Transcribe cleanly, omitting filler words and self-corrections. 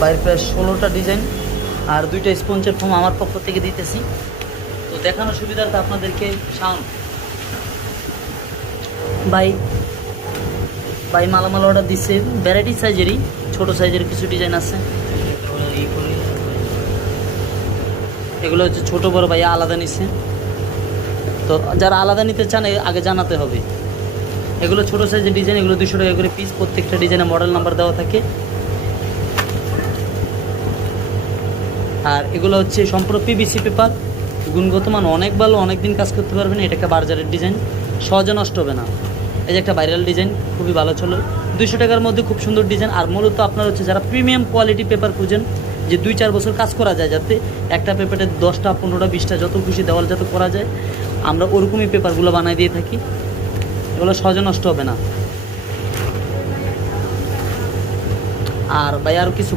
বাইরের প্রায় 16টা ডিজাইন আর 2টা স্পঞ্জের ফর্ম আমার পক্ষ থেকে দিতেছি। তো দেখানোর সুবিধার্থে আপনাদেরকে সাউন্ড ভাই ভাই মালামাল অর্ডার দিচ্ছে ভ্যারাইটি সাইজেরই, ছোট সাইজের কিছু ডিজাইন আছে। এগুলো হচ্ছে ছোট বড় ভাই আলাদা নিচ্ছে। তো যারা আলাদা নিতে চান আগে জানাতে হবে। এগুলো ছোট সাইজের ডিজাইন, এগুলো 200 টাকা করে পিস। প্রত্যেকটা ডিজাইনে মডেল নাম্বার দেওয়া থাকে। আর এগুলো হচ্ছে সম্পূর্ণ পিভিসি পেপার, গুণগত মান অনেক ভালো, অনেক দিন কাজ করতে পারবেন। এটা একটা বার্জারের ডিজাইন, সহজে নষ্ট হবে না। এই যে একটা ভাইরাল ডিজাইন, খুবই ভালো চলো, 200 টাকার মধ্যে খুব সুন্দর ডিজাইন। আর মূলত আপনার হচ্ছে যারা প্রিমিয়াম কোয়ালিটি পেপার খুঁজেন, যে 2-4 বছর কাজ করা যায়, যাতে একটা পেপারে 10টা 15টা 20টা যত খুশি দেওয়াল যাতে করা যায়, আমরা ওরকমই পেপারগুলো বানাই দিয়ে থাকি। এগুলো সহজে নষ্ট হবে না। আর ভাই আর কিছু